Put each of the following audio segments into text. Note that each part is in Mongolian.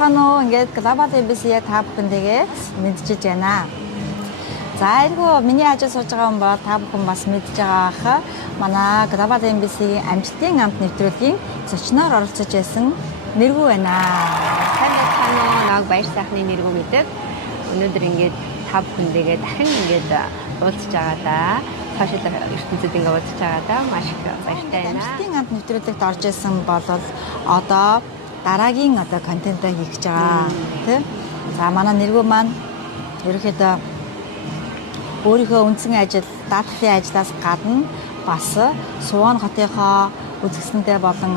байцгаана уу? Ингээд Global MBC-ийн та бүхэндээ мэдчиж байна. За энэгүй миний хажууд сууж байгаа хүн бол та бүхэн бас мэдж байгаа хаа. Манай Global MBC-ийн амжилтын амт нэвтрүүлгийн зочноор оролцож байсан Нэргүү байна. Сайн байцгаана уу? Наг баяр сайхны Нэргүү гэдэг. Өнөөдөр ингээд та бүхэндээ дахин ингээд уулзж байгаа да. Цаашид ертөнцид ингээд уулзж байгаа да. Маш их баяртай байна. Амжилтын амт нэвтрүүлэгт орж исэн бол одоо дараагийн контентаа хийх гэж байгаа тийм. За манай Нэргүү маань ерөнхийдөө өөрийнхөө үндсэн ажил, дадлын ажлаас гадна бас Суван хотынхоо үзэсгэлэнтэй болон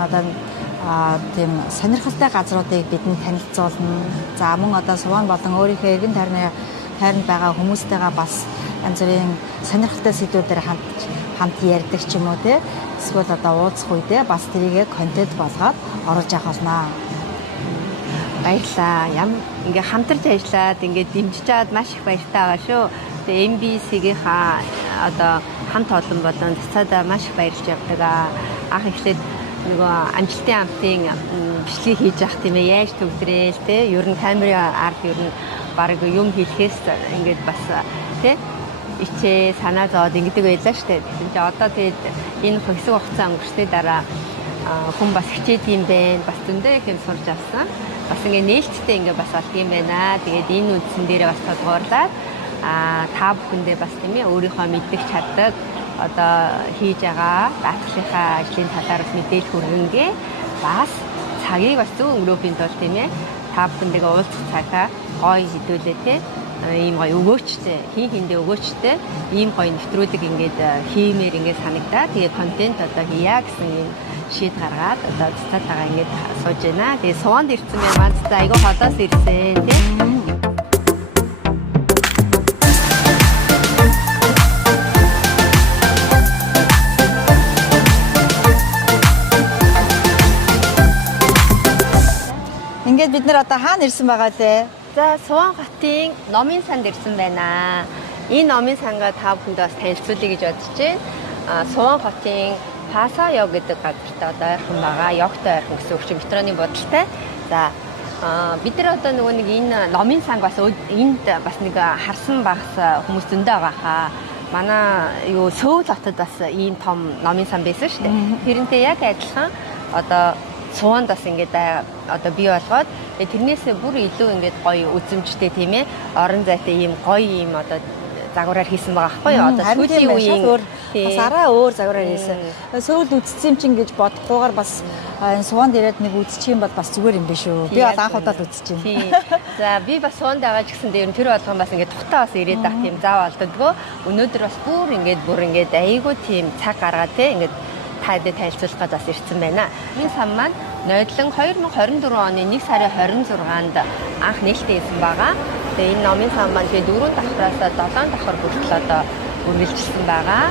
тийм сонирхолтой газруудыг бидэнд танилцуулна. За мөн Суван болон өөрийнхөө эргэн тойронд байгаа хүмүүстэйгээ бас янз бүрийн сонирхолтой сэдвүүдээр хамт ярьдаг ч юм уу тийм. Эсвэл уулзах үедээ бас тэрийгэ контент болгоод оруулж явах болно. Баярлалаа. Ингээ хамтарч ажиллаад ингээ дэмжиж аваад маш их баяртай байгаа шүү. Тэгээ MBC-гийнхаа хамт олон болон цацаадаа маш их баярлж явдаг. Анх эхлээд нөгөө амжилтын амтын бичлэг хийж явах тийм ээ. Яаж төгсрээл те. Ер нь камерын ард ер нь баг юм хийхээс ингээд бас те ичээ санаа зовоод ингэдэг байлаа штэ. Тэгвэл одоо тэгээд энэ хэсэг хугацаа өнгөрсний дараа хүн бас хичээд юм байна. Бас зөндөө их юм сурч авсан. Бас ингээ нээлттэй ингээ бас болт юм байна. Тэгээд энэ үндсэн дээрээ бас тодгуурлаад та бүхэндээ бас тийм ээ өөрийнхөө мэддэг чаддаг хийж байгаа даатгалынхаа ажлын талаар мэдээлэл хүргэнгээ бас цагийг бас зөв өнгөрөөхийн тулд тийм ээ та бүхэндээ уулзах цагаа гоё хэдүүлээ тийм ийм гоё өгөөчтэй хин хиндээ өгөөчтэй ийм гоё нэвтрүүлэг ингээд хиймээр ингээд санагдаа. Тэгээ контент хийя гэсэн юм шийд гаргаад цацаатайгаа ингээд сууж байна. Тэгээ Суванд ирсэн юм маань цацаа айгүй холоос ирсэн тийм. Ингээд бид нэр хаана ирсэн байгаа лээ? За Суван хотын Номын санд ирсэн байна. Энэ Номын сангаа та бүхэндээ бас танилцуулъя гэж бодож байна. Суван хотын Пасаяо гэдэг газарт ойрхон байгаа. Явтай ойрхон гэсэн үг чинь метроны будалтай. За бид нар нөгөө нэг энэ Номын санг бас энд бас нэг харсан багс хүмүүс зөндөө байгаа хаа. Манай Сөүл хотод бас ийм том Номын сан байсан шүү дээ. Тэрнтэй яг адилхан Суванд бас ингээд бий болгоод тэрнээсээ бүр илүү ингээд гоё үзэмжтэй тийм ээ орон зайтай ийм гоё ийм загвараар хийсэн байгаа байхгүй юу? Сүүлийн үеийн бас арай өөр загвараар хийсэн. Сөүлд үзсэн юм чинь гэж бодохгүйгээр бас энэ Суванд ирээд нэг үзчих юм бол бас зүгээр юм биш үү? Би бол анх удаа үзэж байна. За би бас Суванд байгаа ч гэсэн тэр болгон бас ингээд тухтаа бас ирээд ах тийм зав олддгоо. Өнөөдөр бас бүр ингээд айгүй тийм цаг гаргаад те ингээд таадаг танилцуулах гэж бас ирсэн байна. Энэ сан маань ноёдлон 2024 оны 1 сарын 26-нд анх нээлттэй хийсэн байгаа. Тэгээ энэ Номын сан маань 4 давхраас 7 давхар хүртэл үргэлжилсэн байгаа.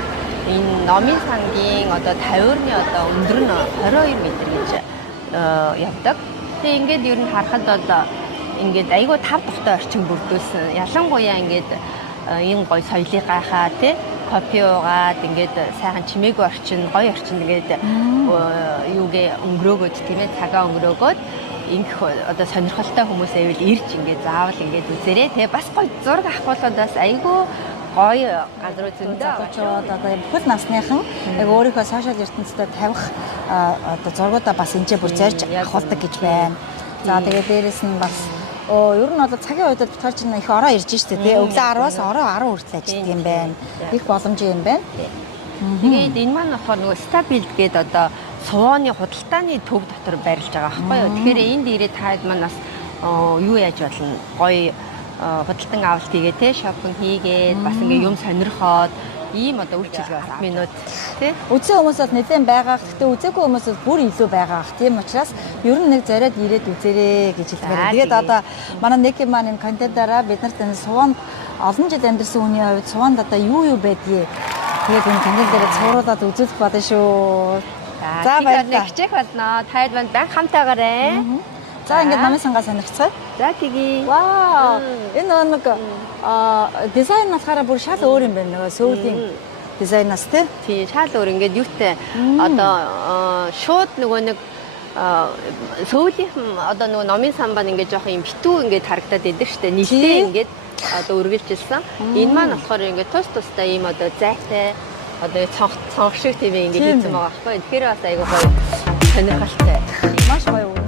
Энэ Номын сангийн тавиурны өндөр нь 22 м гэж явдаг. Тэгээ ингээд ер нь харахад ингээд айгүй 5 дахтай орчин бүрдүүлсэн. Ялангуяа ингээд ийм гоё соёлыг гайхаа тий копи уугаад ингээд сайхан чимээгүй орчин, гоё орчин ингээд юугээ өнгөрөөгөөд тийм ээ цагаа өнгөрөөгөөд ингэх сонирхолтой хүмүүс айвал ирж ингээд заавал ингээд үзээрэй. Тэгээ бас гоё зураг авах бол бас айгүй гоё газрууд зөндөө очоод бүхэл насныхан яг өөрийнхөө сошиал ертөнцид тавих зургуудаа бас энэ бүр зорж авахулдаг гэж байна. За тэгээ дээрэс нь бас ер нь бол цагийн үед бодохоор чинь их ороо ирж штэ тий. Өглөө 10-аас ороо 10 хүртэл ажилладаг юм байна. Их боломжтой юм байна. Тэгээд энэ маань болохоор нөгөө стабилд гээд Суваны худалдааны төв дотор байрлаж байгаа байхгүй юу. Тэгэхээр энд ирээд таад маань бас юу яаж болно? Гоё худалдан авалт хийгээ тий, шопинг хийгээд бас ингээ юм сонирхоод ийм үйлчилгээ 10 минут тий. Үзсэн хүмүүс бол нэлээд байгаа. Гэхдээ үзээгүй хүмүүс бол бүр илүү байгаа. Тийм учраас ер нь нэг зориод ирээд үзээрэй гэж хэлмээр. Тэгээд манай нэг юм маань энэ контентаараа бид нарт энэ Суванд олон жил амьдарсан хүний хувьд Суванд юу байдгийг тэгээд энэ контент дээр цууруулаад үзүүлэх болно шүү. За баярлалаа. Хичээх болно. Таад байна баг хамтаагаарай. За ингээд Номын сангаа сонирхцгаая. За тэгье. Вау. Энэ нэг дизайн болохоор бүр шал өөр юм байна. Нөгөө Сөүлийн дизайнаас тий. Тий, шал өөр ингээд юутай шууд нөгөө нэг сөүлийнхэн одоо нөгөө номын самбаа ингээд жоохон юм битүү ингээд харагдаад байдаг шүү дээ. Нилээ ингээд одоо үргэлжилсэн. Энэ маань болохоор ингээд тустай ийм одоо зайтай одоо цонх шиг тийм ингээд хийсэн байгаа байхгүй. Тэгэхээр бас айгүй гоё сонирхолтой. Маш гоё үнэн.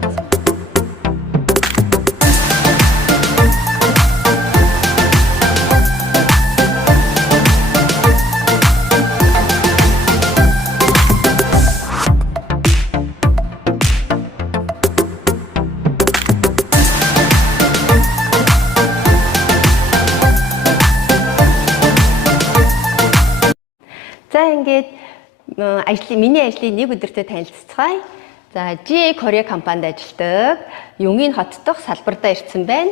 За ингээд миний ажлын нэг өдөртөө танилццгаая. За GA Korea компанид ажилладаг Юнгийн хот дахь салбартаа ирсэн байна.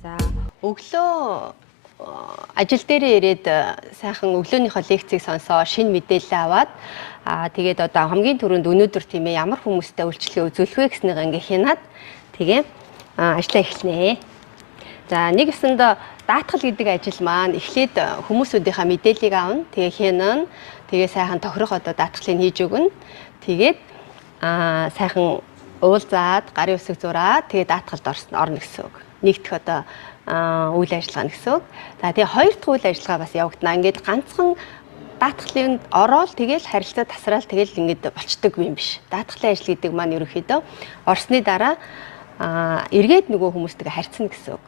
За өглөө ажил дээрээ ирээд сайхан өглөөнийхөө лекцийг сонсоо, шинэ мэдээлэл аваад тэгээд одоо хамгийн түрүүнд өнөөдөр тийм ээ ямар хүмүүстэй үйлчлэгээ үзүүлэх вэ гэснийг ингээ хянаад тэгээ ажиллаа эхэлнэ. За нэг өсөндөө даатгал гэдэг ажил маань эхлээд хүмүүсүүдийнхаа мэдээллийг авна. Тэгээ хянана. Тэгээ сайхан тохирох одоо даатгалыг хийж өгнө. Тэгээд сайхан уулзаад гарын үсэг зураад тэгээ даатгалд орно гэсэн үг. Нэг дэх одоо үйл ажиллагаа гэсэн үг. За тэгээ хоёр дахь үйл ажиллагаа бас явагдана. Ингээд ганцхан даатгалын ороод тэгэл харилцаа тасраал тэгэл ингээд болчдөг юм биш. Даатгалын ажил гэдэг маань ерөнхийдөө орсны дараа эргээд нөгөө хүмүүстэйгээ харьцна гэсэн үг.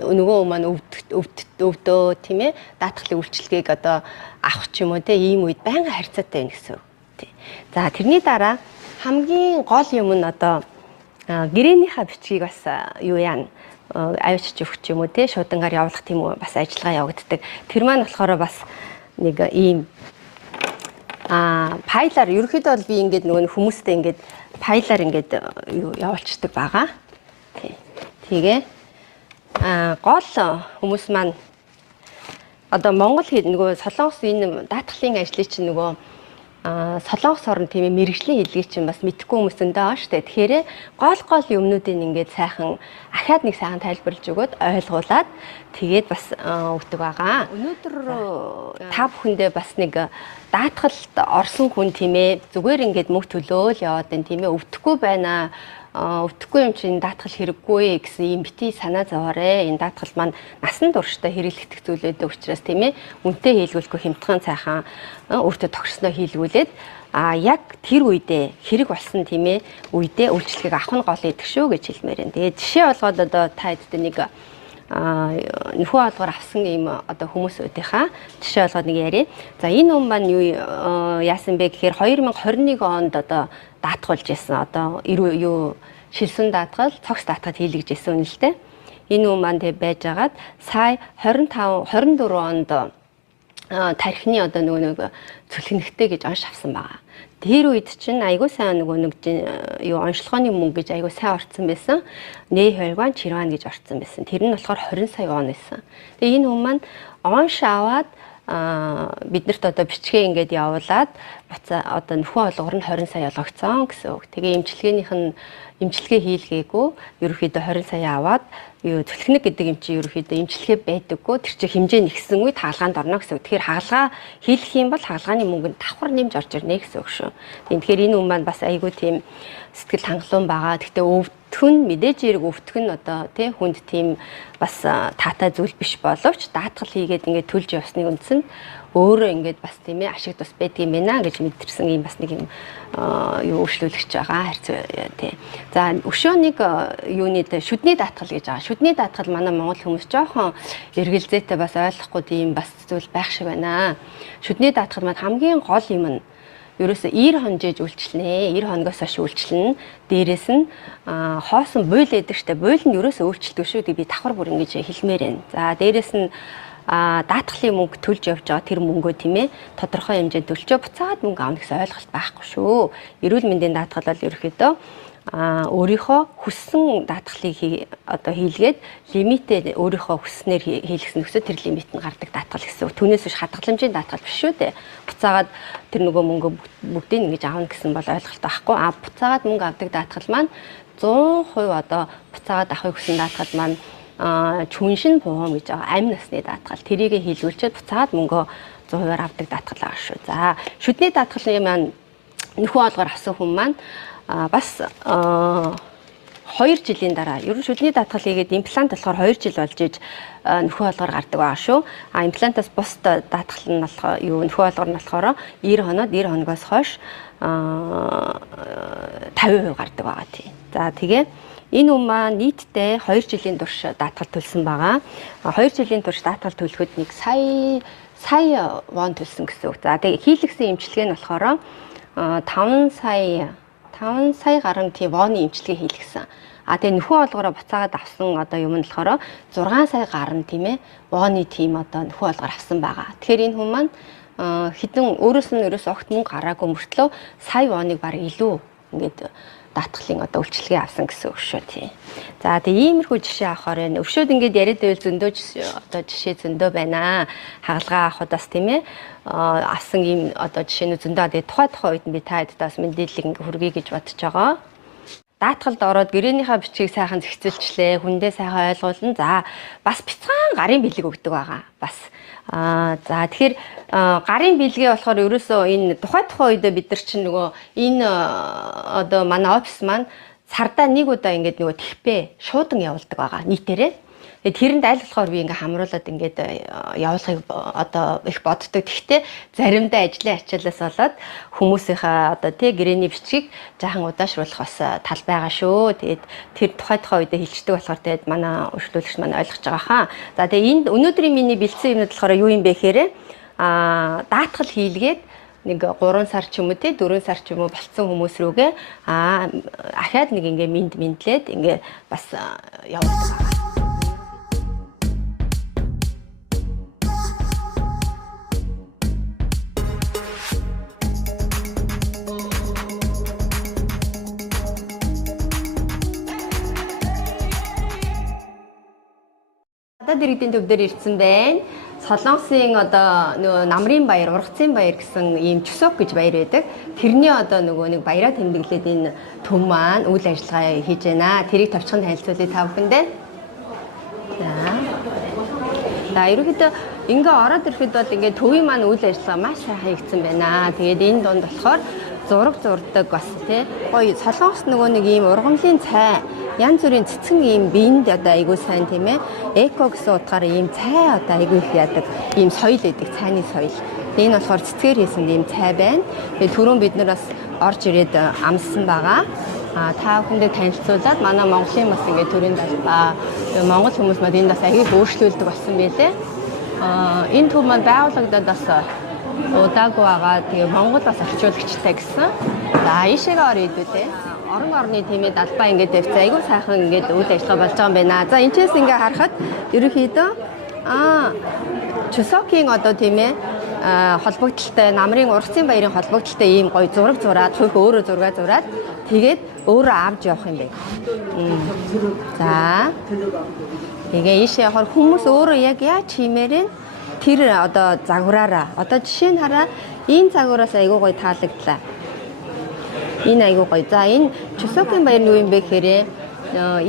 Нөгөө маань өвдөө тийм ээ даатгалын үйлчлэгийг одоо авах ч юм уу те ийм үед байнга харьцаатай байна гэсэн үг. За тэрний дараа хамгийн гол юм нь одоо гэрээнийхаа бичгийг бас юу яана авчиж өгч юм уу те шуудангаар явуулах тийм үү бас ажиллагаа явагддаг. Тэр маань болохоор бас нэг ийм файлаар ерөөхдөө бол би ингээд нөгөө хүмүүстэй ингээд файлаар ингээд юу явуулчихдаг байгаа. Тэгээ гол хүмүүс маань одоо Монгол нөгөө Солонгос энэ даатгалын ажлыг чинь нөгөө Солонгос орн тийм ээ мэрэгжлийн хэлгийг чинь бас мэдхгүй хүмүүс өндөө байгаа шүү дээ. Тэгэхээр гол юмнуудыг ингээд сайхан ахаад нэг сайхан тайлбарлаж өгөөд ойлгуулад тэгээд бас өгдөг байгаа. Өнөөдөр та бүхэндээ бас нэг даатгалд орсон хүн тийм ээ зүгээр ингээд мөнгө төлөөл яваад байна тийм ээ өвдөхгүй байна. Өвдөхгүй юм чинь даатгал хэрэггүй гэсэн юм бити санаа зовоорой. Энэ даатгал маань насан туршдаа хэрэглэгдэх зүйл байдаг учраас тийм ээ үнтэй хийлгүүлэхгүй хямдхан цайхан өөртөө тогтсноо хийлгүүлээд яг тэр үедээ хэрэг болсон тийм ээ үедээ үйлчлэгийг авах нь гол идэг шүү гэж хэлмээр байна. Тэгээд жишээ болгоод одоо та хэдтэй нэг нөхөө алгаар авсан юм одоо хүмүүсүүдийнхаа жишээ болгоод нэг яриа. За энэ хүн маань юу яасан бэ гэхээр 2021 онд одоо даатгуулж ясан одоо юу шилсэн даатгал цогц даатгал хийлгэж ясан үнэлтэй. Энэ хүн маань тэг байж агаад сая 24 онд тархины одоо нөгөө цөлхнөхтэй гэж онш авсан байгаа. Тэр үед чинь айгүй сайн нөгөө нэг юу онцлогооны мөнгө гэж айгүй сайн орцсон байсан. Нэ хойгоон чирван гэж орцсон байсан. Тэр нь болохоор 20 сая вон байсан. Тэгээ энэ хүн маань онш аваад биднэрт одоо бичгээ ингээд явуулаад одоо нөхөн олгор нь 20 сая олгогцсон гэсэн үг. Тэгээ эмчилгээ хийлгээгүй ерөөхдөө 20 сая аваад юу цөлхнэг гэдэг юм чи ерөөхдөө эмчилгээ байдаггүй тэр чинь хэмжээ нэгсэн үед хаалгаанд орно гэсэн үг. Тэгэхээр хаалгаа хийлгэх юм бол хаалгааны мөнгөнд давхар нэмж орж ирнэ гэсэн үг шүү. Тэгэхээр энэ хүн маань бас айгүй тийм сэтгэл хангалуун байгаа. Гэхдээ өвдөх нь мэдээж хэрэг өвдөх нь одоо тий хүнд тийм бас таатай зүйл биш боловч даатгал хийгээд ингээд төлж явсныг үндсэнд өөрөө ингээд бас тийм ээ ашиг тус байдаг юм байна гэж мэдэрсэн юм бас нэг юм юу өөрчлөлөгч байгаа харьцаа тий. За өшөөнийг юуны шүдний даатгал гэж байгаа. Шүдний даатгал манай монгол хүмүүс жоохон эргэлзээтэй бас ойлгохгүй тийм бас зүйл байх шиг байна. Шүдний даатгал маань хамгийн гол юм нь ерөөсө 90 хонжээж үйлчлэнэ. 90 хоногоос хойш үйлчлэнэ. Дээрээс нь хоосон буйл байдаг штэ. Буйл нь ерөөсө үйлчлдэг шүү дээ. Би давхар бүр ингэж хэлмээр байна. За дээрээс нь даатгалын мөнгө төлж явж байгаа тэр мөнгөө тийм ээ тодорхой хэмжээнд төлчөө буцаад мөнгө авах гэсэн ойлголт байхгүй шүү. Эрүүл мэндийн даатгал бол ерөөхдөө өөрийнхөө хүссэн даатгалыг одоо хийлгээд лимитээ өөрийнхөө хүсснээр хийлгэсэн нөхцөл тэр лимит нь гардаг даатгал гэсэн. Түүнээс биш хадгаламжийн даатгал биш шүү дээ. Буцаагаад тэр нөгөө мөнгө бүгдийг ингэж авна гэсэн бол ойлголт байхгүй. Буцаагаад мөнгө авдаг даатгал маань 100% одоо буцаагаад авахыг хүсэн даатгал маань жүншин буум гэж байгаа амь насны даатгал. Тэрийг хийлгүүлчихэд буцаад мөнгө 100% авдаг даатгал байгаа шүү. За шүдний даатгалын маань нөхөн олгоор авсан хүн маань бас 2 жилийн дараа ерөн шүдний даатгал хийгээд имплант болохоор 2 жил болж иж нөхөн олгоор гардаг байгаа шүү. Имплантаас бус даатгал нь болохоор нөхөн олгоор нь болохоор 90 хоногоос хойш 50% гардаг байгаа тий. За тэгээ энэ хүн маань нийтдээ 2 жилийн турш даатгал төлсөн байгаа. 2 жилийн турш даатгал төлөхөд нэг сая вон төлсөн гэсэн үг. За тэгээ хийлгсэн эмчилгээ нь болохоор 5 сая гаруй тий воны эмчилгээ хийлгсэн. Тэгээ нөхөн олгороо буцаагаад авсан одоо юм нь болохоор 6 сая гаруй тийм ээ воны тим одоо нөхөн олгоор авсан байгаа. Тэгэхээр энэ хүн маань хэдэн өөрөөс нь огт мөнгө гараагүй мөртлөө сая воныг баг илүү ингээд даатгалын одоо үйлчлэгээ авсан гэсэн үг шүү тий. За тэгээ иймэрхүү жишээ авахаар байна. Өвшөөд ингээд яриад байвал зөндөө одоо жишээ зөндөө байна. Хагалгаа авахудаас тийм ээ авсан ийм одоо жишээнүүд зөндөө. Тэгээ тухайн үед нь би та хэдтээс мэдээлэл ингээ хүргэе гэж бодож байгаа. Даатгалд ороод гэрээнийхээ бичгийг сайхан зэгцэлчлээ, хүндээ сайхан ойлгуулна. За бас бяцхан гарын бэлэг өгдөг байгаа. Бас за тэгэхээр гарын бэлгээ болохоор ерөөсөө энэ тухайн үедээ бид нар чинь нөгөө энэ одоо манай офис маань сардаа нэг удаа ингээд нөгөө тэгпээ шуудан явуулдаг байгаа нийтээрээ. Тэгээд тэрэнд аль болохоор би ингээ хамруулад ингээд явуулахыг одоо их боддог. Тэгтээ заримдаа ажлын ачаалаас болоод хүмүүсийнхээ одоо тий гэрээний бичгийг жаахан удаашруулах бас тал байгаа шүү. Тэгээд тэр тухайн үедээ хилчдэг болохоор тэгээд манай өршлүүлэгч маань ойлгож байгаа хаа. За тэгээд энд өнөөдрийн миний бэлдсэн юмнууд болохоор юу юм бэ гэхээр даатгал хийлгээд нэг 3 сар ч юм уу тий 4 сар ч юм уу болцсон хүмүүс рүүгээ ахаад нэг ингээ мэдлээд ингээ бас явуулдаг байгаа. Дэрэгдийн төв дээр ирсэн байна. Солонгосын одоо нөгөө намрын баяр, ургацын баяр гэсэн ийм чөсөг гэж баяр байдаг. Тэрний одоо нөгөө нэг баяраа тэмдэглээд энэ төв маань үйл ажиллагаа хийж байна. Тэрийг товчхон танилцуулъя та бүхэндээ. За ерөнхийдөө ингээ ороод ирэхэд бол ингээ төвийн маань үйл ажиллагаа маш сайхан хийгдсэн байна. Тэгээд энэ донд болохоор зураг зурдаг бас тий. Гоё солонгос нөгөө нэг ийм ургамлын цай янз бүрийн цэцгэн ийм биенд одоо айгүй сайн тийм ээ. Эко гэсэн утгаараа ийм цай одоо айгүй их яадаг ийм соёл байдаг, цайны соёл. Энэ болохоор цэцгээр хийсэн ийм цай байна. Тэгээд түрүүн бид нар бас орж ирээд амссан байгаа. Та бүхэндээ танилцуулаад манай Монголын бас ингээд төрийн далбаа Монгол хүмүүс маань энэ бас аягүй өөрчлөлдөг болсон байлээ. Энэ төв маань байгуулагдаад бас удаагүй байгаа. Тэгээ Монгол бас орчуулагчтай гэсэн. За ийшээгээ орё идүүлээ. Орон орны тиймээ далбаа ингээд тавьцаа айгүй сайхан ингээд үйл ажиллагаа болж байгаа юм байна. За энэчээс ингээ харахад ерөнхийдөө Чусокийн одоо тийм ээ холбогдолтой намрын ургацын баярын холбогдолтой ийм гоё зураг зураад хөөе өөрөө зураг зураад тэгээд өөрөө авч явах юм байна. За тэгээ ийшээ явахаар хүмүүс өөрөө яг яаж хиймээрэн тэр одоо загвараараа одоо жишээ нь хараа энэ загвараас айгүй гоё таалагдлаа. Энэ айгүй гоё. За энэ Чусокийн баяр нь юу юм бэ гэхээр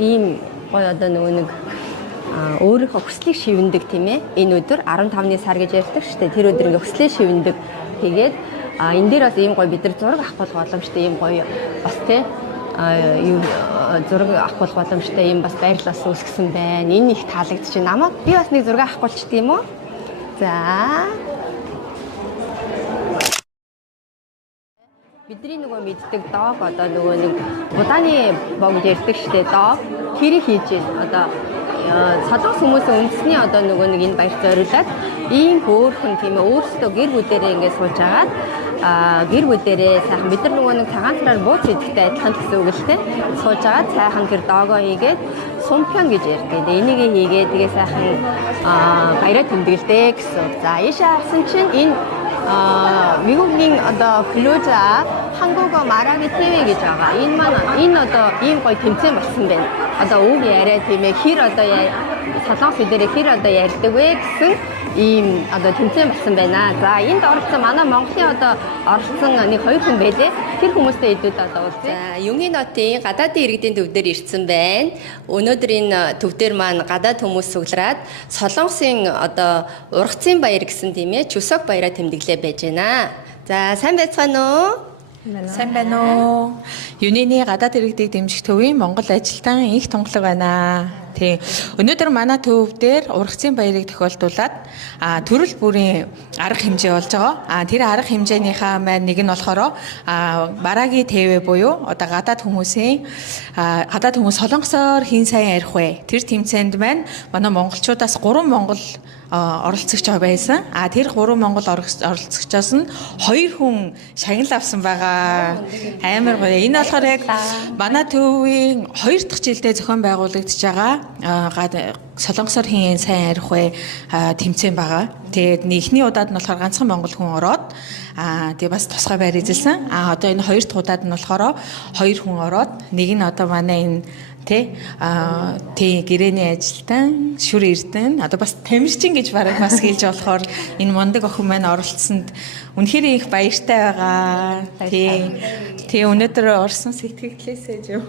ийм гоё одоо нөгөө нэг өөрийнхөө хүслийг шивндэг тийм ээ. Энэ өдөр 15-ны сар гэж ярьдаг шүү дээ. Тэр өдөр ингээ хүслээ шивндэг. Тэгээд энэ дээр бас ийм гоё бид нар зураг авах боломжтой ийм гоё бас тийм зураг авах боломжтой ийм бас байрлалаас үүсгэсэн байна. Энэ их таалагдчих. Намайг би бас нэг зураг авах болчтой юм уу? За бидний нөгөө мэддэг дог одоо нөгөө нэг удааны богд ярьдаг штэ дог тэрийг хийж байна. Одоо солонгос хүмүүсийн үндэсний одоо нөгөө нэг энэ баяр зориулаад ийм хөөрхөн тийм ээ өөрсдөө гэр бүлээрээ ингээд сууж агаад гэр бүлээрээ сайхан бид нар нөгөө нэг цагаан сараар бууц идэхтэй адилхан гэсэн үг л те сууж агаад сайхан тэр догоо хийгээд сумпион гэж ярьдаг. Энийг хийгээд тэгээ сайхан баяраа тэмдэглэдэг гэсэн. За ийшээ харсан чинь энэ 미국인 одоо 클로자 한국어 말하기 TV гэж байгаа. Энэ одоо ийм гоё тэмцээн болсон байна. Одоо үг яриа тийм ээ хэр одоо солонгос хэлээр хэр одоо ярьдаг вэ гэсэн ийм одоо тэмцээн болсон байна. За энд оролцсон манай Монголын одоо оролцсон нэг 2 хүн байлээ. Тэр хүмүүстэй идэвхтэй одоо уулзъя. За Юнгийн нотын гадаадын иргэдийн төв дээр ирсэн байна. Өнөөдөр энэ төв дээр маань гадаад хүмүүс суглараад Солонгосын одоо ургацын баяр гэсэн тийм ээ Чусок баяраа тэмдэглээ байж байна. За сайн байцгаана уу? Сайн байна уу? Юнины гадаад иргэдийг дэмжих төвийн Монгол ажилтан их тунгалаг байна. Тийм. Өнөөдөр манай төв дээр ургацын баярыг тохиолдуулаад төрөл бүрийн арга хэмжээ болж байгаа. Тэр арга хэмжээнийхээ маань нэг нь болохоор Бараагийн ТV буюу одоо гадаад хүмүүс солонгосоор хэн сайн ярих вэ? Тэр тэмцээнд маань манай монголчуудаас 3 монгол оролцогч байсан. Тэр 3 монгол оролцогчоос нь 2 хүн шагнал авсан байгаа. Амар гоё. Энэ болохоор яг манай төвийн 2 дахь жилдээ зохион байгуулагдж байгаа солонгосоор хэн сайн ярих вэ тэмцээн байгаа. Тэгээд эхний удаад нь болохоор ганцхан монгол хүн ороод тэгээ бас тусгай байр эзэлсэн. Одоо энэ 2 дахь удаад нь болохоор 2 хүн ороод нэг нь одоо манай энэ гэрээний ажилтан Шүр Эрдэнэ одоо бас тамирчин гэж бараг бас хэлж болохоор энэ мундаг охин маань оролцсонд үнэхээр их баяртай байгаа. Тэгээ өнөөдөр орсон сэтгэлдээсээ жив.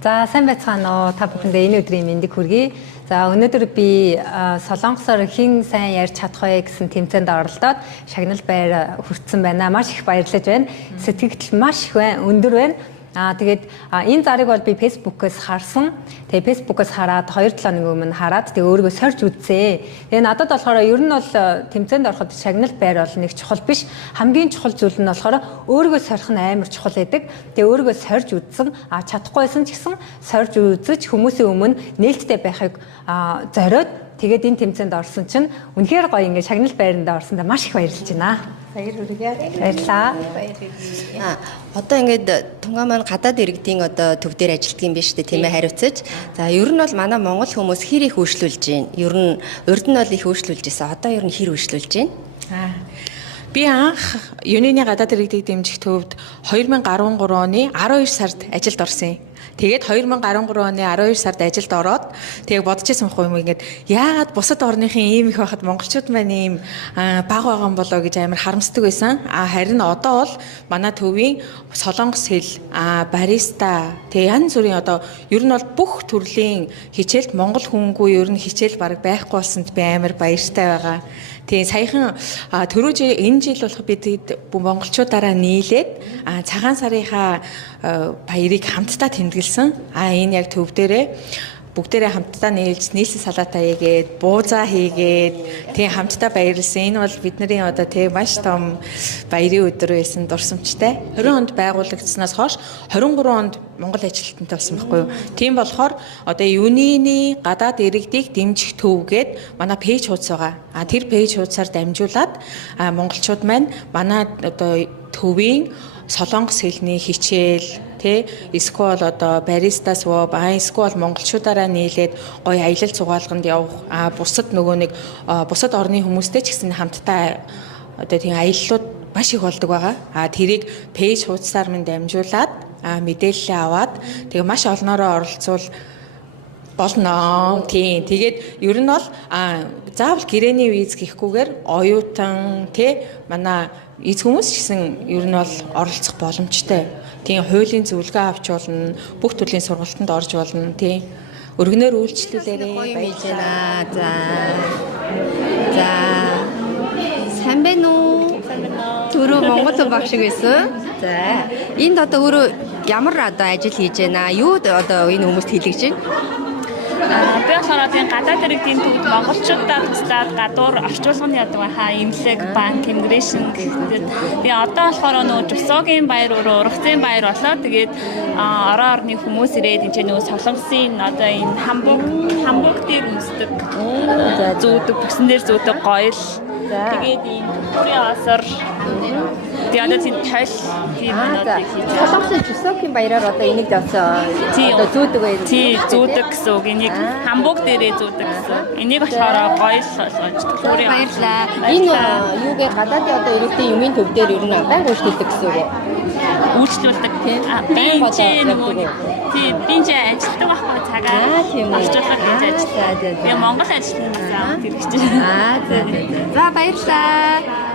За сайн байцгаана уу? Та бүхэндээ энэ өдрийн мэндийг хүргэе. За өнөөдөр би солонгосоор хэн сайн ярьж чадах вэ гэсэн тэмцээнд оролдоод шагнал баяр хүртсэн байна. Маш их баярлаж байна. Сэтгэгдэл маш их өндөр байна. Тэгээд энэ зарыг бол би фэйсбүүкээс харсан. Тэгээ фэйсбүүкээс хараад 2-7 өдрийн өмнө хараад тэгээ өөрийгөө сорж үзсэн. Тэгээ надад болохоор ер нь бол тэмцээнд ороход шагнал байр бол нэг чухал биш. Хамгийн чухал зүйл нь болохоор өөрийгөө сорих нь амар чухал байдаг. Тэгээ өөрийгөө сорж үзсэн, чадахгүйсэн ч гэсэн сорж үзэж хүмүүсийн өмнө нээлттэй байхыг зориод тэгээд энэ тэмцээнд орсон чинь үнэхээр гоё ингээд шагнал байранд орсондоо маш их баярлж байна. Баяр хүргэе. Баярлалаа. Одоо ингээд Тунгаа маань гадаад иргэдийн одоо төв дээр ажилтдаг юм биш үү тийм ээ хариуцаж. За ер нь бол манай монгол хүмүүс хэр их өөрчлөлж байна. Ер нь урд нь бол их өөрчлөлж байсан. Одоо ер нь хэр өөрчлөлж байна? Би анх Юнины гадаад иргэдийг дэмжих төвд 2013 оны 12 сард ажилд орсон юм. Тэгээд 2013 оны 12 сард ажилд ороод тэгээд бодож ирсэн байхгүй юм ингээд яагаад бусад орныхын ийм их байхад монголчууд маань ийм бага байгаа юм болоо гэж амар харамсдаг байсан. Харин одоо бол манай төвийн солонгос хэл, бариста тэгээд янз бүрийн одоо ер нь бол бүх төрлийн хичээлд монгол хүнгүй ер нь хичээл баг байхгүй болсонд би амар баяртай байгаа. Тэгээ саяхан түрүү энэ жил болох бид монголчуудаараа нийлээд цагаан сарынхаа баярыг хамтдаа тэмдэглэсэн. Энэ яг төв дээрээ бүгдээрээ хамтдаа нийлсэн салаатаа хийгээд, буузаа хийгээд тийм хамтдаа баярлсан. Энэ бол бидний одоо тийм маш том баярын өдөр байсан дурсамжтай. 20 онд байгуулагдсанаас хойш 23 онд Монгол ажилтнтай болсон байхгүй юу? Тийм болохоор одоо Юнины гадаад иргэдийг дэмжих төвгээд манай пэйж хуудас байгаа. Тэр пэйж хуудасаар дамжуулаад монголчууд маань манай одоо төвийн солонгос хэлний хичээл эсвэл одоо баристаас эсвэл монголчуудаараа нийлээд гоё аялал цугаалганд явах бусад нөгөө нэг бусад орны хүмүүстэй ч гэсэн хамтдаа одоо тийм аяллууд маш их болдог байгаа. Тэрийг пэйж хуудасаар минь дамжуулаад мэдээлэл аваад тэгээ маш олноороо оролцуул болно. Тийм. Тэгээд ер нь бол заавал гэрээний виз гэхгүйгээр оюутан манай эз хүмүүс ч гэсэн ер нь бол оролцох боломжтой. Тийм хуулийн зөвлөгөө авч болно, бүх төрлийн сургалтанд орж болно. Тийм. Өргөнөөр үйлчлүүлээрэй. Баяж байна. За. Сайн байна уу? Түрүү Монгол хүн багш шиг байсан. За. Энд одоо өөрөө ямар одоо ажил хийж байна? Юу одоо энэ хүмүүст хэлгэж байна? Би болохоор тийм гадаад иргэдийн төвд монголчуудаа туслаад гадуур орчуулгын ядаг хаа имлэг, банк, иммиграшн гэдэг. Тэгээ одоо болохоор нөгөө Жусогийн баяр өөрөө ургацын баяр болоо. Тэгээд орон орны хүмүүс ирээд энэ нөгөө солонгосын одоо энэ хамбуг дээр үнсдэг. Зүүдэг, бүсэн дээр зүүдэг гоёл. Тэгээд энэ бүрийн осор Тэгээ одоо тийм тойл тийм юмнуудыг хийж байгаа. Солонгосын Чусокийн баяраар одоо энийг Тий, одоо зүүдэг байх. Тий, зүүдэг гэсэн үг. Энийг хамбуг дээрээ зүүдэг гэсэн. Энийг болохоор гоё л болгож төлөөрөө. Баярлаа. Энэ юугээ гадаадын одоо иргэдийн юмын төв дээр ер нь байнга үйлчлүүлдэг гэсэн үг үү? Үйлчлүүлдэг. Би нөгөө би ажилтдаг байхгүй цагаа орчуулах гэж ажиллаа. Би Монгол ажилтнаас тэр гэж. За баярлаа.